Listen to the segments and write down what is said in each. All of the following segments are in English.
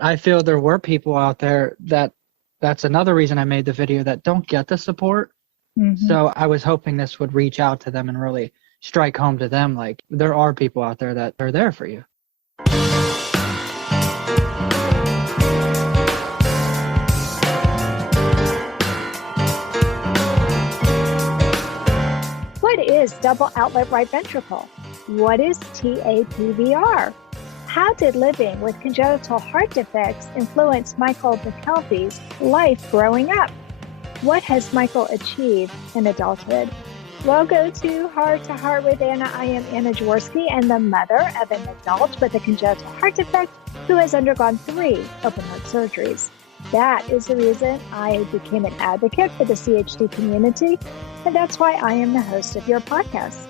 I feel there were people out there that's another reason I made the video that don't get the support. So I was hoping this would reach out to them and really strike home to them. Like, there are people out there that are there for you. What is double outlet right ventricle? What is TAPVR? How did living with congenital heart defects influence Michael McKelvey's life growing up? What has Michael achieved in adulthood? Welcome to Heart with Anna. I am Anna Jaworski and the mother of an adult with a congenital heart defect who has undergone 3 open heart surgeries. That is the reason I became an advocate for the CHD community, and that's why I am the host of your podcast.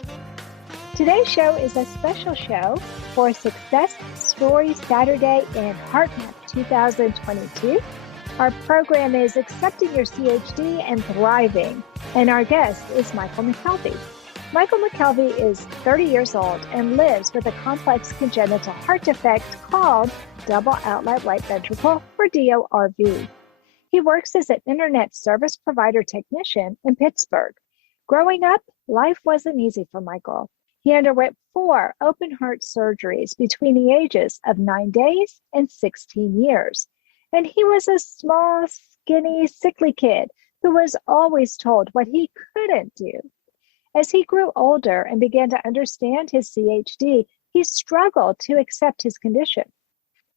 Today's show is a special show for Success Story Saturday in HeartMath 2022. Our program is Accepting Your CHD and Thriving, and our guest is Michael McKelvey. Michael McKelvey is 30 years old and lives with a complex congenital heart defect called Double Outlet Right Ventricle, or DORV. He works as an internet service provider technician in Pittsburgh. Growing up, life wasn't easy for Michael. He underwent 4 open heart surgeries between the ages of 9 days and 16 years. And he was a small, skinny, sickly kid who was always told what he couldn't do. As he grew older and began to understand his CHD, he struggled to accept his condition.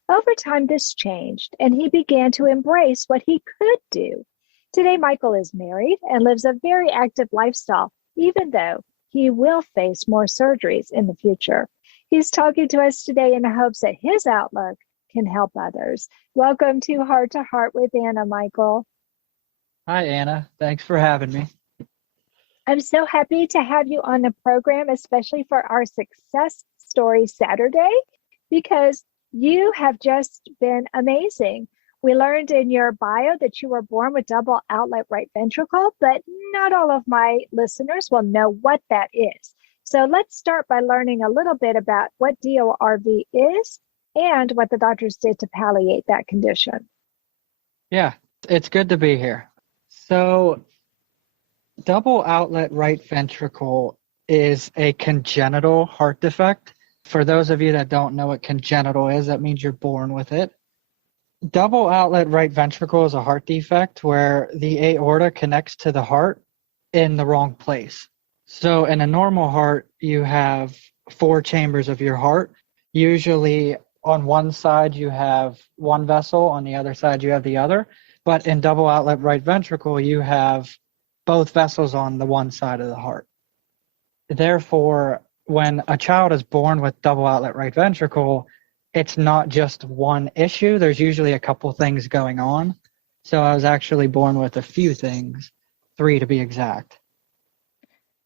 Over time, this changed, and he began to embrace what he could do. Today, Michael is married and lives a very active lifestyle, even though he will face more surgeries in the future. He's talking to us today in the hopes that his outlook can help others. Welcome to Heart with Anna, Michael. Hi, Anna. Thanks for having me. I'm so happy to have you on the program, especially for our Success Story Saturday, because you have just been amazing. We learned in your bio that you were born with double outlet right ventricle, but not all of my listeners will know what that is. So let's start by learning a little bit about what DORV is and what the doctors did to palliate that condition. Yeah, it's good to be here. So, double outlet right ventricle is a congenital heart defect. For those of you that don't know what congenital is, that means you're born with it. Double outlet right ventricle is a heart defect where the aorta connects to the heart in the wrong place. So in a normal heart, you have 4 chambers of your heart. Usually on one side, you have one vessel. On the other side, you have the other. But in double outlet right ventricle, you have both vessels on the one side of the heart. Therefore, when a child is born with double outlet right ventricle, it's not just one issue. There's usually a couple things going on. So I was actually born with a few things, 3 to be exact.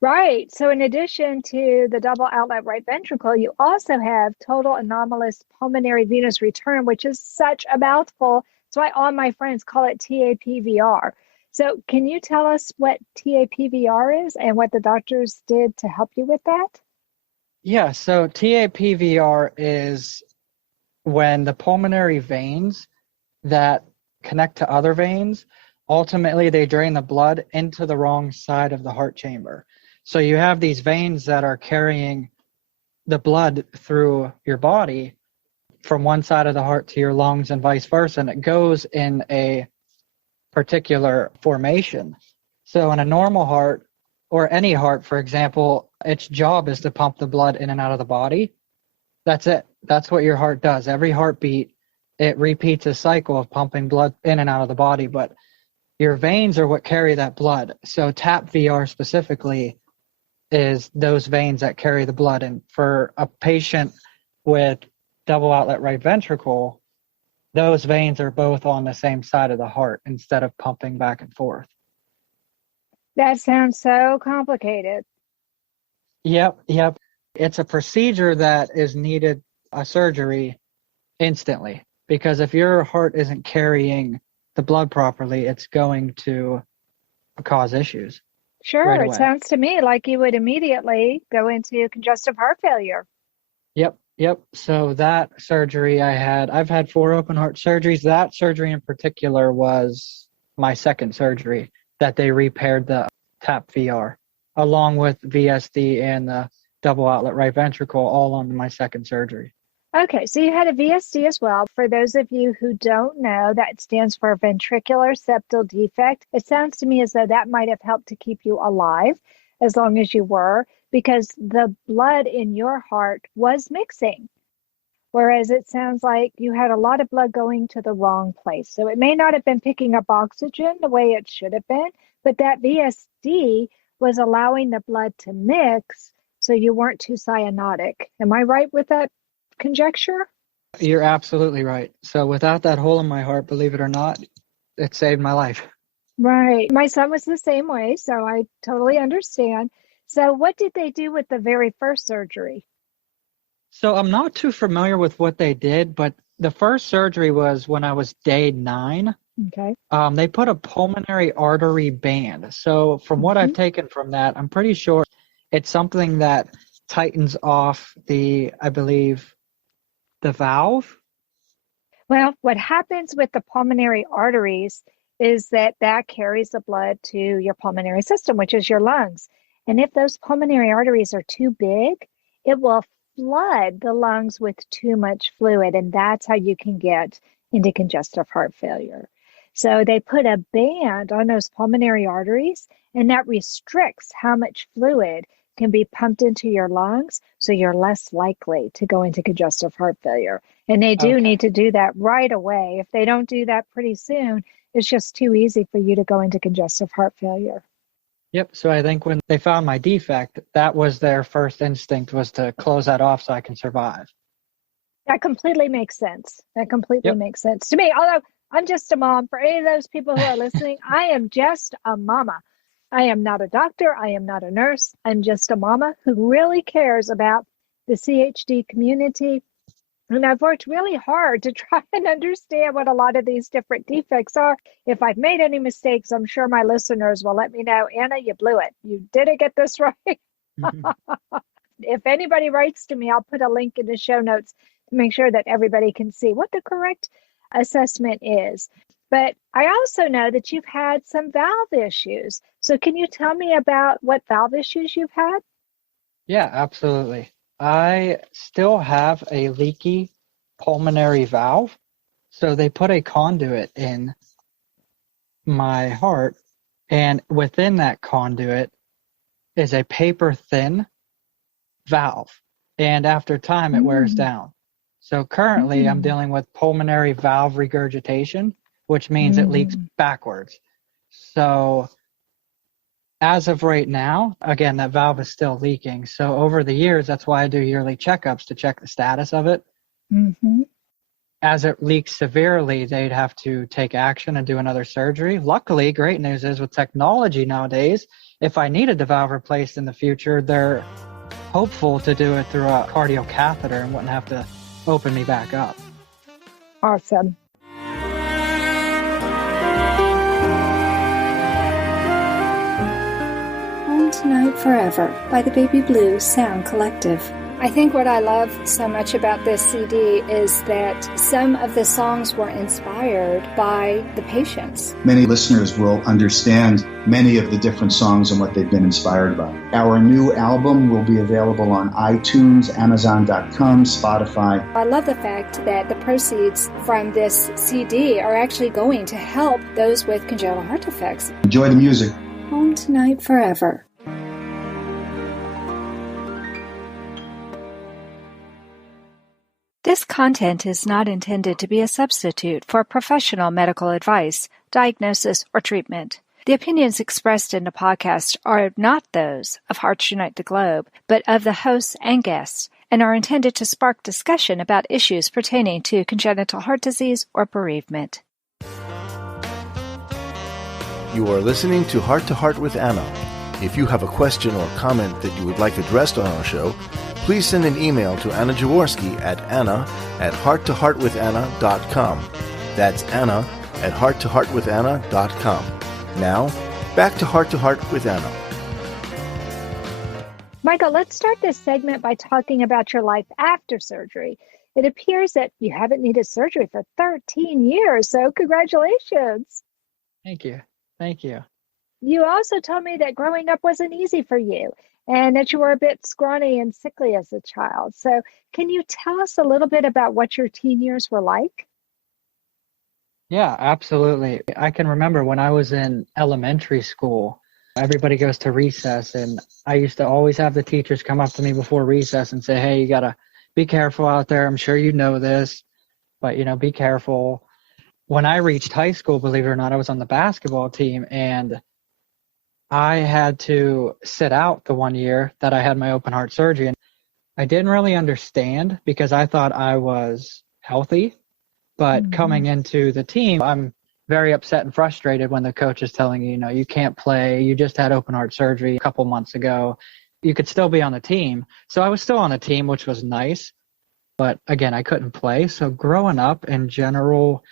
Right. So in addition to the double outlet right ventricle, you also have total anomalous pulmonary venous return, which is such a mouthful. That's why all my friends call it TAPVR. So can you tell us what TAPVR is and what the doctors did to help you with that? Yeah, so TAPVR is when the pulmonary veins that connect to other veins, ultimately they drain the blood into the wrong side of the heart chamber. So you have these veins that are carrying the blood through your body from one side of the heart to your lungs and vice versa, and it goes in a particular formation. So in a normal heart, or any heart, for example, its job is to pump the blood in and out of the body. That's it. That's what your heart does. Every heartbeat, it repeats a cycle of pumping blood in and out of the body, but your veins are what carry that blood. So TAPVR specifically is those veins that carry the blood. And for a patient with double outlet right ventricle, those veins are both on the same side of the heart instead of pumping back and forth. That sounds so complicated. Yep. It's a procedure that is needed, a surgery, instantly. Because if your heart isn't carrying the blood properly, it's going to cause issues. Sure. Right It away. sounds to me like you would immediately go into congestive heart failure. Yep. Yep. So that surgery I've had 4 open heart surgeries. That surgery in particular was my second surgery that they repaired the TAPVR along with VSD and the double outlet right ventricle all on my second surgery. Okay, so you had a VSD as well. For those of you who don't know, that stands for ventricular septal defect. It sounds to me as though that might have helped to keep you alive as long as you were, because the blood in your heart was mixing. Whereas it sounds like you had a lot of blood going to the wrong place. So it may not have been picking up oxygen the way it should have been, but that VSD was allowing the blood to mix so you weren't too cyanotic. Am I right with that conjecture? You're absolutely right. So without that hole in my heart, believe it or not, it saved my life. Right. My son was the same way, so I totally understand. So what did they do with the very first surgery? So I'm not too familiar with what they did, but the first surgery was when I was day 9. Okay. They put a pulmonary artery band. So from what I've taken from that, I'm pretty sure it's something that tightens off I believe, the valve. Well, what happens with the pulmonary arteries is that carries the blood to your pulmonary system, which is your lungs. And if those pulmonary arteries are too big, it will flood the lungs with too much fluid. And that's how you can get into congestive heart failure. So they put a band on those pulmonary arteries, and that restricts how much fluid can be pumped into your lungs, so you're less likely to go into congestive heart failure. And they do need to do that right away. If they don't do that pretty soon, it's just too easy for you to go into congestive heart failure. Yep. So I think when they found my defect, that was their first instinct, was to close that off so I can survive. That completely makes sense. That completely makes sense to me. Although I'm just a mom. For any of those people who are listening, I am just a mama. I am not a doctor. I am not a nurse. I'm just a mama who really cares about the CHD community. And I've worked really hard to try and understand what a lot of these different defects are. If I've made any mistakes, I'm sure my listeners will let me know. Anna, you blew it. You didn't get this right. If anybody writes to me, I'll put a link in the show notes to make sure that everybody can see what the correct assessment is. But I also know that you've had some valve issues. So can you tell me about what valve issues you've had? Yeah, absolutely. I still have a leaky pulmonary valve. So they put a conduit in my heart, and within that conduit is a paper-thin valve. And after time, it wears down. So currently, I'm dealing with pulmonary valve regurgitation, which means it leaks backwards. So as of right now, again, that valve is still leaking. So over the years, that's why I do yearly checkups to check the status of it. As it leaks severely, they'd have to take action and do another surgery. Luckily, great news is with technology nowadays, if I needed the valve replaced in the future, they're hopeful to do it through a cardiac catheter and wouldn't have to open me back up. Awesome. Home Tonight Forever by the Baby Blue Sound Collective. I think what I love so much about this CD is that some of the songs were inspired by the patients. Many listeners will understand many of the different songs and what they've been inspired by. Our new album will be available on iTunes, Amazon.com, Spotify. I love the fact that the proceeds from this CD are actually going to help those with congenital heart defects. Enjoy the music. Home Tonight Forever. This content is not intended to be a substitute for professional medical advice, diagnosis, or treatment. The opinions expressed in the podcast are not those of Hearts Unite the Globe, but of the hosts and guests, and are intended to spark discussion about issues pertaining to congenital heart disease or bereavement. You are listening to Heart with Anna. If you have a question or comment that you would like addressed on our show, please send an email to Anna Jaworski at anna@hearttoheartwithanna.com. That's anna@hearttoheartwithanna.com. Now, back to Heart with Anna. Michael, let's start this segment by talking about your life after surgery. It appears that you haven't needed surgery for 13 years, so congratulations. Thank you. Thank you. You also told me that growing up wasn't easy for you and that you were a bit scrawny and sickly as a child. So can you tell us a little bit about what your teen years were like? Yeah, absolutely. I can remember when I was in elementary school, everybody goes to recess, and I used to always have the teachers come up to me before recess and say, hey, you got to be careful out there. I'm sure you know this, but, be careful. When I reached high school, believe it or not, I was on the basketball team, and I had to sit out the 1 year that I had my open heart surgery. And I didn't really understand because I thought I was healthy, but coming into the team, I'm very upset and frustrated when the coach is telling you, you can't play. You just had open heart surgery a couple months ago. You could still be on the team. So I was still on the team, which was nice. But again, I couldn't play. So growing up in general,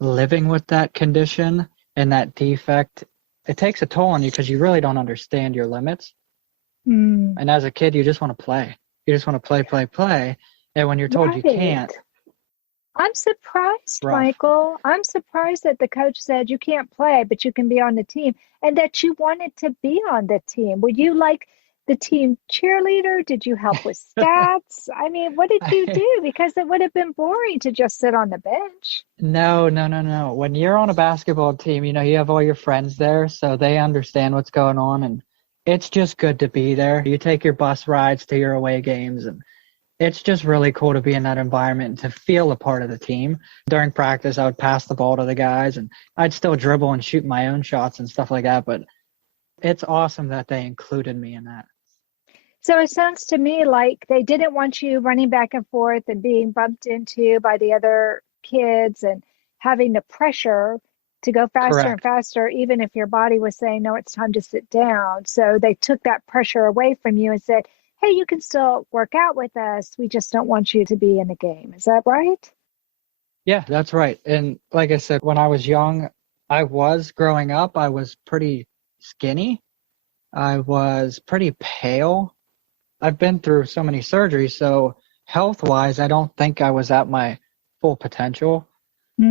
living with that condition and that defect, it takes a toll on you because you really don't understand your limits. And as a kid, you just want to play. You just want to play. And when you're told you can't, I'm surprised, rough. Michael. I'm surprised that the coach said you can't play, but you can be on the team, and that you wanted to be on the team. Were you like the team cheerleader? Did you help with stats? I mean, what did you do? Because it would have been boring to just sit on the bench. No. When you're on a basketball team, you have all your friends there, so they understand what's going on, and it's just good to be there. You take your bus rides to your away games, and it's just really cool to be in that environment and to feel a part of the team. During practice, I would pass the ball to the guys, and I'd still dribble and shoot my own shots and stuff like that, but it's awesome that they included me in that. So it sounds to me like they didn't want you running back and forth and being bumped into by the other kids and having the pressure to go faster Correct. and faster, even if your body was saying, no, it's time to sit down. So they took that pressure away from you and said, hey, you can still work out with us. We just don't want you to be in the game. Is that right? Yeah, that's right. And like I said, when I was young, growing up, I was pretty skinny. I was pretty pale. I've been through so many surgeries, so health-wise, I don't think I was at my full potential.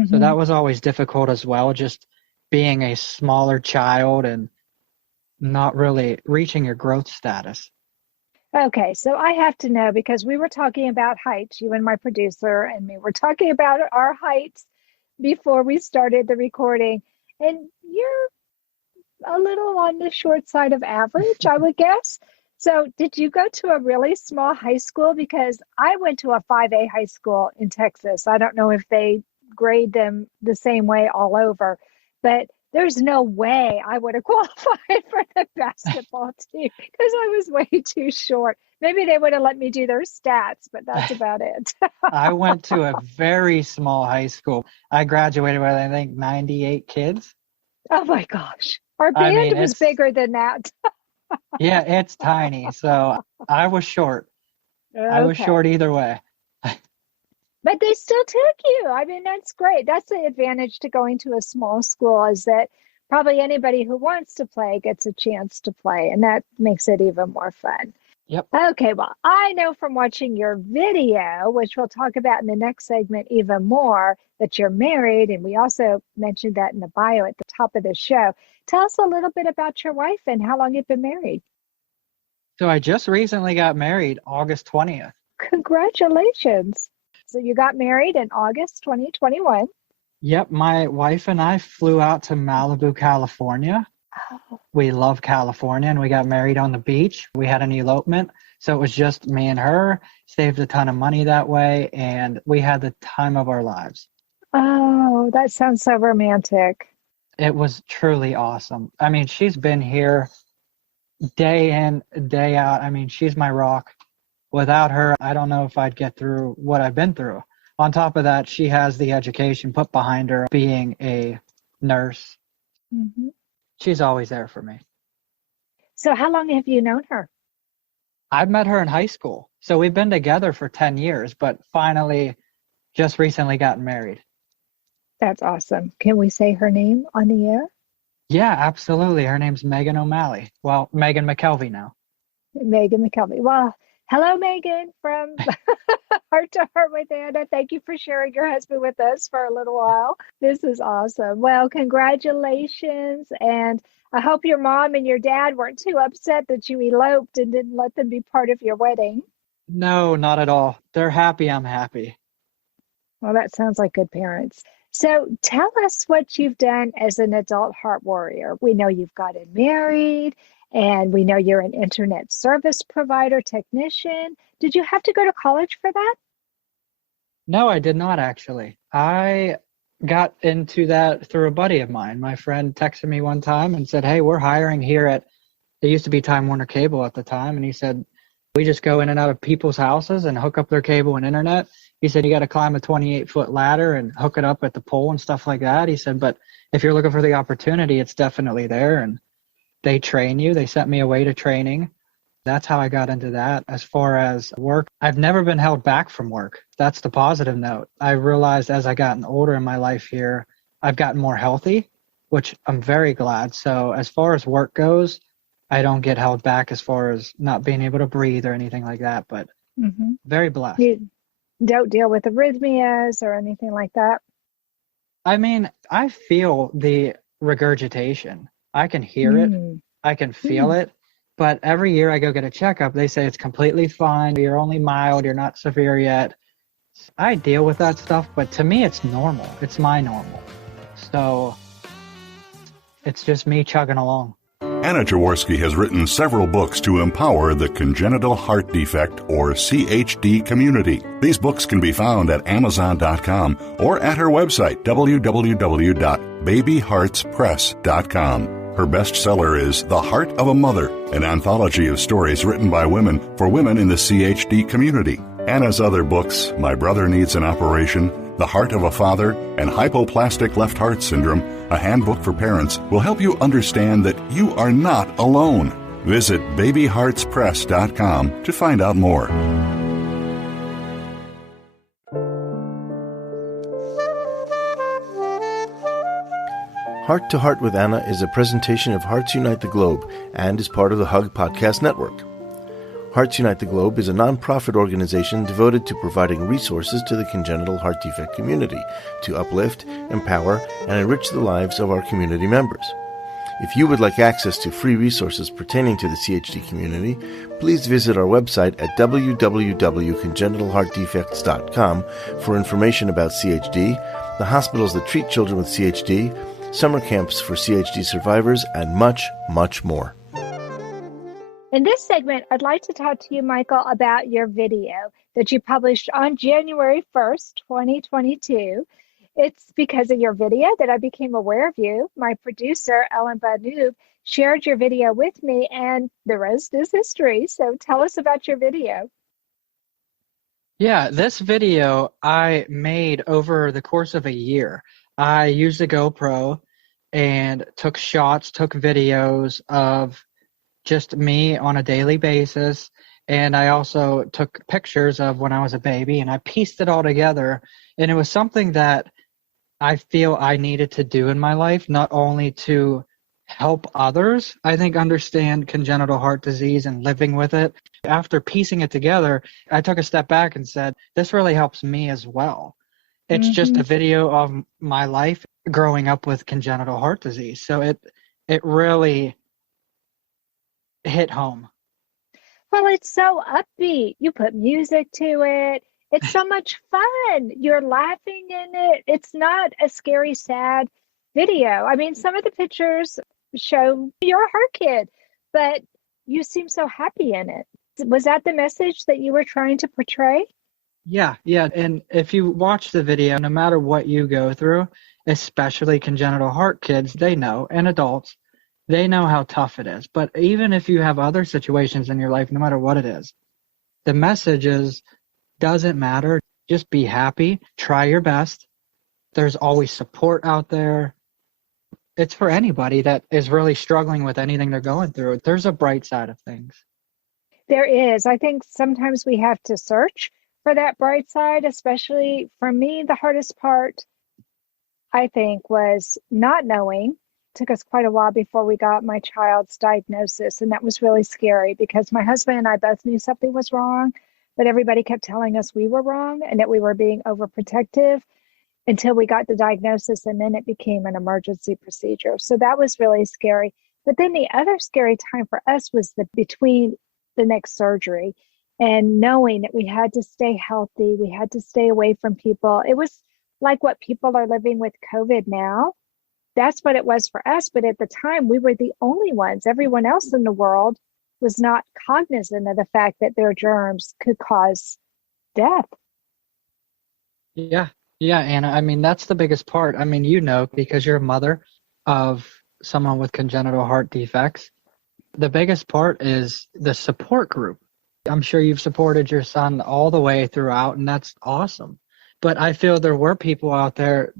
So that was always difficult as well, just being a smaller child and not really reaching your growth status. Okay, so I have to know, because we were talking about heights, you and my producer and me were talking about our heights before we started the recording, and you're a little on the short side of average, I would guess. So did you go to a really small high school? Because I went to a 5A high school in Texas. I don't know if they grade them the same way all over, but there's no way I would have qualified for the basketball team because I was way too short. Maybe they would have let me do their stats, but that's about it. I went to a very small high school. I graduated with, I think, 98 kids. Oh my gosh. Our band was bigger than that. Yeah, it's tiny. So I was short. Okay. I was short either way. But they still took you. I mean, that's great. That's the advantage to going to a small school, is that probably anybody who wants to play gets a chance to play, and that makes it even more fun. Yep. Okay, well, I know from watching your video, which we'll talk about in the next segment even more, that you're married, and we also mentioned that in the bio at the top of the show. Tell us a little bit about your wife and how long you've been married. So I just recently got married August 20th. Congratulations. So you got married in August 2021. Yep, my wife and I flew out to Malibu, California. Oh. We love California, and we got married on the beach. We had an elopement, so it was just me and her. Saved a ton of money that way, and we had the time of our lives. Oh, that sounds so romantic. It was truly awesome. I mean, she's been here day in, day out. I mean, she's my rock. Without her, I don't know if I'd get through what I've been through. On top of that, she has the education put behind her, being a nurse. Mm-hmm. She's always there for me. So how long have you known her? I've met her in high school. So we've been together for 10 years, but finally just recently gotten married. That's awesome. Can we say her name on the air? Yeah, absolutely. Her name's Megan O'Malley. Well, Megan McKelvey now. Megan McKelvey. Well, hello, Megan from Heart to Heart with Anna. Thank you for sharing your husband with us for a little while. This is awesome. Well, congratulations. And I hope your mom and your dad weren't too upset that you eloped and didn't let them be part of your wedding. No, not at all. They're happy I'm happy. Well, that sounds like good parents. So tell us what you've done as an adult heart warrior. We know you've gotten married, and we know you're an internet service provider technician. Did you have to go to college for that? No, I did not actually. I got into that through a buddy of mine. My friend texted me one time and said, "Hey, we're hiring here at," it used to be Time Warner Cable at the time. And he said, "We just go in and out of people's houses and hook up their cable and internet." He said, "You got to climb a 28-foot ladder and hook it up at the pole and stuff like that." He said, "But if you're looking for the opportunity, it's definitely there." And they train you. They sent me away to training. That's how I got into that. As far as work, I've never been held back from work. That's the positive note. I realized as I gotten older in my life here, I've gotten more healthy, which I'm very glad. So as far as work goes, I don't get held back as far as not being able to breathe or anything like that, but very blessed. You don't deal with arrhythmias or anything like that? I mean, I feel the regurgitation. I can hear it. I can feel it. But every year I go get a checkup, they say it's completely fine. You're only mild. You're not severe yet. I deal with that stuff, but to me, it's normal. It's my normal. So it's just me chugging along. Anna Jaworski has written several books to empower the congenital heart defect, or CHD, community. These books can be found at Amazon.com or at her website, www.babyheartspress.com. Her bestseller is The Heart of a Mother, an anthology of stories written by women for women in the CHD community. Anna's other books, My Brother Needs an Operation, The Heart of a Father, and Hypoplastic Left Heart Syndrome, a handbook for parents, will help you understand that you are not alone. Visit babyheartspress.com to find out more. Heart to Heart with Anna is a presentation of Hearts Unite the Globe and is part of the Hug Podcast Network. Hearts Unite the Globe is a non-profit organization devoted to providing resources to the congenital heart defect community to uplift, empower, and enrich the lives of our community members. If you would like access to free resources pertaining to the CHD community, please visit our website at www.congenitalheartdefects.com for information about CHD, the hospitals that treat children with CHD, summer camps for CHD survivors, and much, much more. In this segment, I'd like to talk to you, Michael, about your video that you published on January 1st, 2022. It's because of your video that I became aware of you. My producer, Ellen Badoob, shared your video with me, and the rest is history. So tell us about your video. Yeah, this video I made over the course of a year. I used a GoPro and took shots, took videos of just me on a daily basis. And I also took pictures of when I was a baby, and I pieced it all together. And it was something that I feel I needed to do in my life, not only to help others, I think, understand congenital heart disease and living with it. After piecing it together, I took a step back and said, this really helps me as well. It's just a video of my life growing up with congenital heart disease. So it really hit home. Well, it's so upbeat. You put music to it. It's so much fun. You're laughing in it. It's not a scary, sad video. I mean, some of the pictures show you're a heart kid, but you seem so happy in it. Was that the message that you were trying to portray? Yeah. And if you watch the video, no matter what you go through, especially congenital heart kids, they know, and adults, they know how tough it is. But even if you have other situations in your life, no matter what it is, the message is, doesn't matter. Just be happy. Try your best. There's always support out there. It's for anybody that is really struggling with anything they're going through. There's a bright side of things. There is. I think sometimes we have to search for that bright side, especially for me. The hardest part, I think, was not knowing took us quite a while before we got my child's diagnosis. And that was really scary because my husband and I both knew something was wrong, but everybody kept telling us we were wrong and that we were being overprotective until we got the diagnosis. And then it became an emergency procedure. So that was really scary. But then the other scary time for us was between the next surgery and knowing that we had to stay healthy. We had to stay away from people. It was like what people are living with COVID now. That's what it was for us. But at the time, we were the only ones. Everyone else in the world was not cognizant of the fact that their germs could cause death. Yeah, Anna. I mean, that's the biggest part. I mean, because you're a mother of someone with congenital heart defects, the biggest part is the support group. I'm sure you've supported your son all the way throughout, and that's awesome. But I feel there were people out there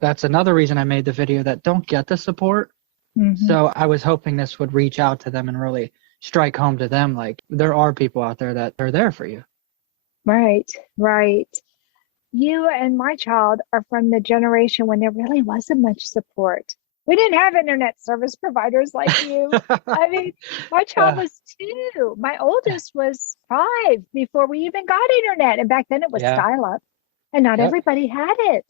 that's another reason I made the video that don't get the support. Mm-hmm. So I was hoping this would reach out to them and really strike home to them. Like, there are people out there that are there for you. Right. You and my child are from the generation when there really wasn't much support. We didn't have internet service providers like you. I mean, my child was 2. My oldest was 5 before we even got internet. And back then it was dial-up, and not everybody had it.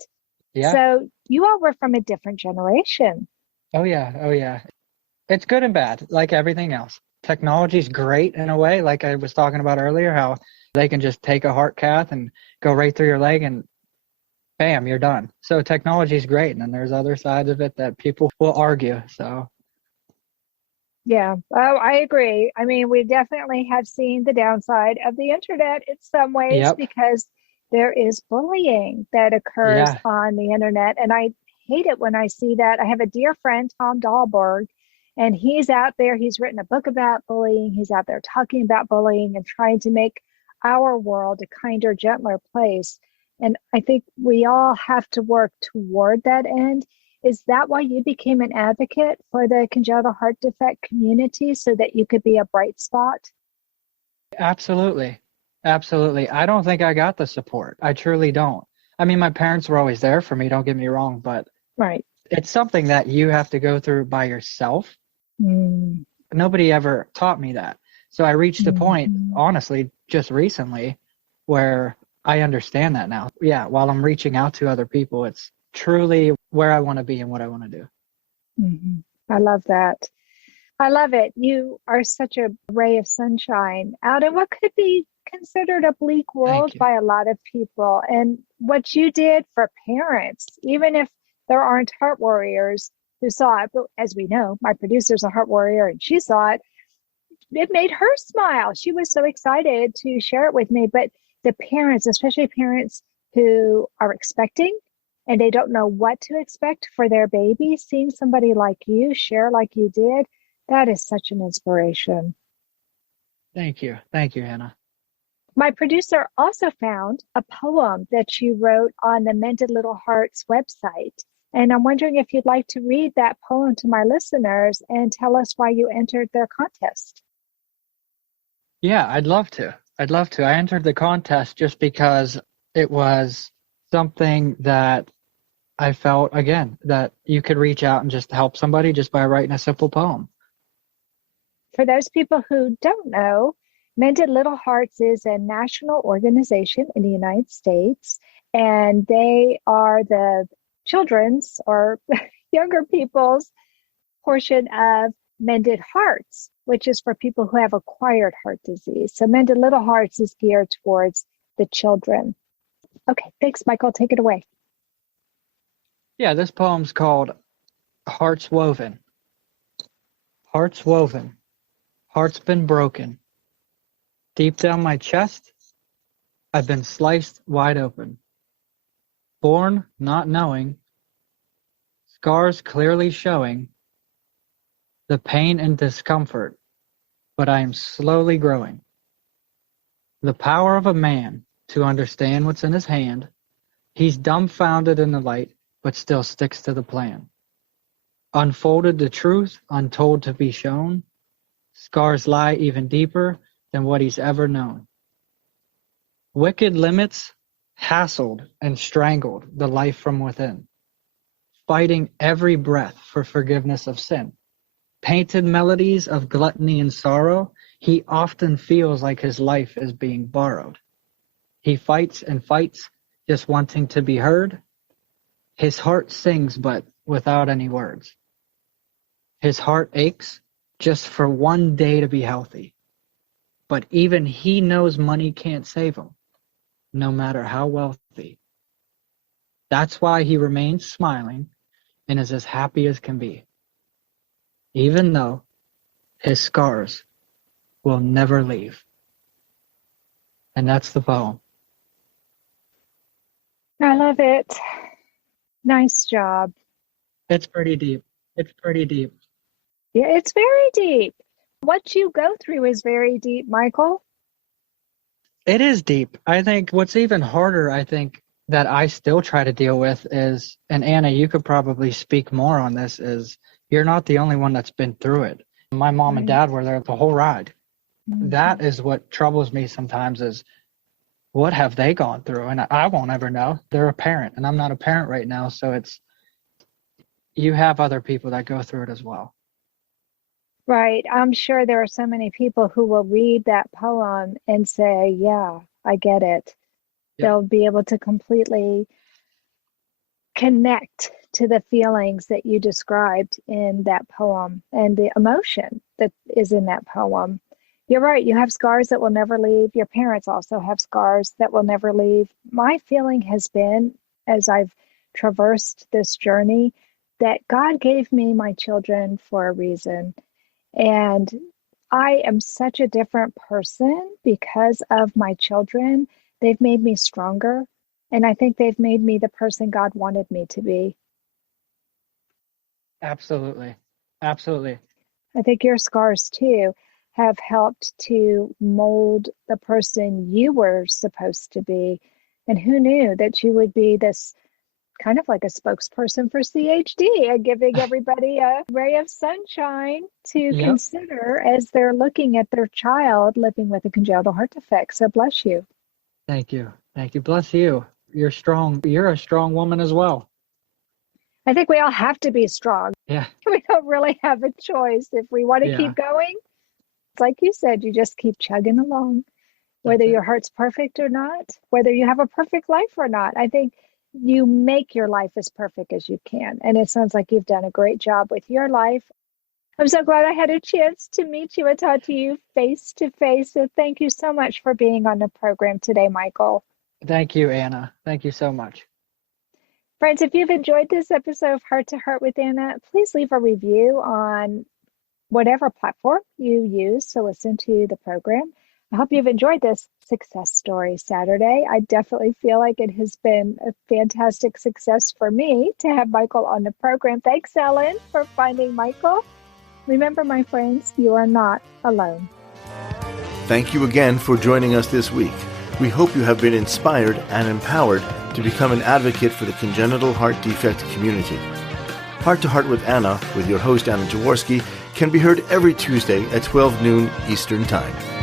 Yeah. So you all were from a different generation. Oh, yeah. It's good and bad, like everything else. Technology is great in a way, like I was talking about earlier, how they can just take a heart cath and go right through your leg and bam, you're done. So technology is great. And then there's other sides of it that people will argue. So. Yeah, I agree. I mean, we definitely have seen the downside of the internet in some ways because there is bullying that occurs on the internet. And I hate it when I see that. I have a dear friend, Tom Dahlberg, and he's out there. He's written a book about bullying. He's out there talking about bullying and trying to make our world a kinder, gentler place. And I think we all have to work toward that end. Is that why you became an advocate for the congenital heart defect community, so that you could be a bright spot? Absolutely. I don't think I got the support. I truly don't. I mean, my parents were always there for me, don't get me wrong, but it's something that you have to go through by yourself. Nobody ever taught me that. So I reached a point, honestly, just recently, where I understand that now. Yeah, while I'm reaching out to other people, it's truly where I want to be and what I want to do. I love that. I love it. You are such a ray of sunshine out in what could be considered a bleak world by a lot of people. And what you did for parents, even if there aren't heart warriors who saw it, but as we know, my producer's a heart warrior and she saw it, it made her smile. She was so excited to share it with me. But the parents, especially parents who are expecting and they don't know what to expect for their baby, seeing somebody like you share like you did, that is such an inspiration. Thank you, Hannah. My producer also found a poem that you wrote on the Mended Little Hearts website. And I'm wondering if you'd like to read that poem to my listeners and tell us why you entered their contest. Yeah, I'd love to. I entered the contest just because it was something that I felt, again, that you could reach out and just help somebody just by writing a simple poem. For those people who don't know, Mended Little Hearts is a national organization in the United States, and they are the children's or younger people's portion of Mended Hearts, which is for people who have acquired heart disease. So Mended Little Hearts is geared towards the children. Okay, thanks, Michael. Take it away. Yeah, this poem's called Hearts Woven. Hearts woven, heart's been broken. Deep down my chest, I've been sliced wide open. Born not knowing, scars clearly showing, the pain and discomfort, but I am slowly growing. The power of a man to understand what's in his hand. He's dumbfounded in the light, but still sticks to the plan. Unfolded the truth, untold to be shown. Scars lie even deeper than what he's ever known. Wicked limits hassled and strangled the life from within. fighting every breath for forgiveness of sin. Painted melodies of gluttony and sorrow, he often feels like his life is being borrowed. He fights and fights, just wanting to be heard. His heart sings, but without any words. His heart aches just for one day to be healthy. But even he knows money can't save him, no matter how wealthy. That's why he remains smiling and is as happy as can be, even though his scars will never leave. And that's the poem. I love it. Nice job. It's pretty deep. It's pretty deep. Yeah, it's very deep. What you go through is very deep, Michael. It is deep. I think what's even harder, that I still try to deal with is, and Anna, you could probably speak more on this, is you're not the only one that's been through it. My mom and dad were there the whole ride. Mm-hmm. That is what troubles me sometimes, is what have they gone through? And I won't ever know. They're a parent, and I'm not a parent right now, so you have other people that go through it as well. Right. I'm sure there are so many people who will read that poem and say, yeah, I get it. Yep. They'll be able to completely connect to the feelings that you described in that poem and the emotion that is in that poem. You're right. You have scars that will never leave. Your parents also have scars that will never leave. My feeling has been, as I've traversed this journey, that God gave me my children for a reason. And I am such a different person because of my children. They've made me stronger. And I think they've made me the person God wanted me to be. Absolutely. Absolutely. I think your scars, too, have helped to mold the person you were supposed to be. And who knew that you would be this kind of like a spokesperson for CHD and giving everybody a ray of sunshine to consider as they're looking at their child living with a congenital heart defect. So bless you. Thank you. Thank you. Bless you. You're strong. You're a strong woman as well. I think we all have to be strong. Yeah. We don't really have a choice. If we want to keep going, it's like you said, you just keep chugging along, whether your heart's perfect or not, whether you have a perfect life or not. I think you make your life as perfect as you can. And it sounds like you've done a great job with your life. I'm so glad I had a chance to meet you and talk to you face to face. So thank you so much for being on the program today, Michael. Thank you, Anna. Thank you so much. Friends, if you've enjoyed this episode of Heart to Heart with Anna, please leave a review on whatever platform you use to listen to the program. I hope you've enjoyed this Success Story Saturday. I definitely feel like it has been a fantastic success for me to have Michael on the program. Thanks, Ellen, for finding Michael. Remember, my friends, you are not alone. Thank you again for joining us this week. We hope you have been inspired and empowered to become an advocate for the congenital heart defect community. Heart to Heart with Anna, with your host Anna Jaworski, can be heard every Tuesday at 12 noon Eastern Time.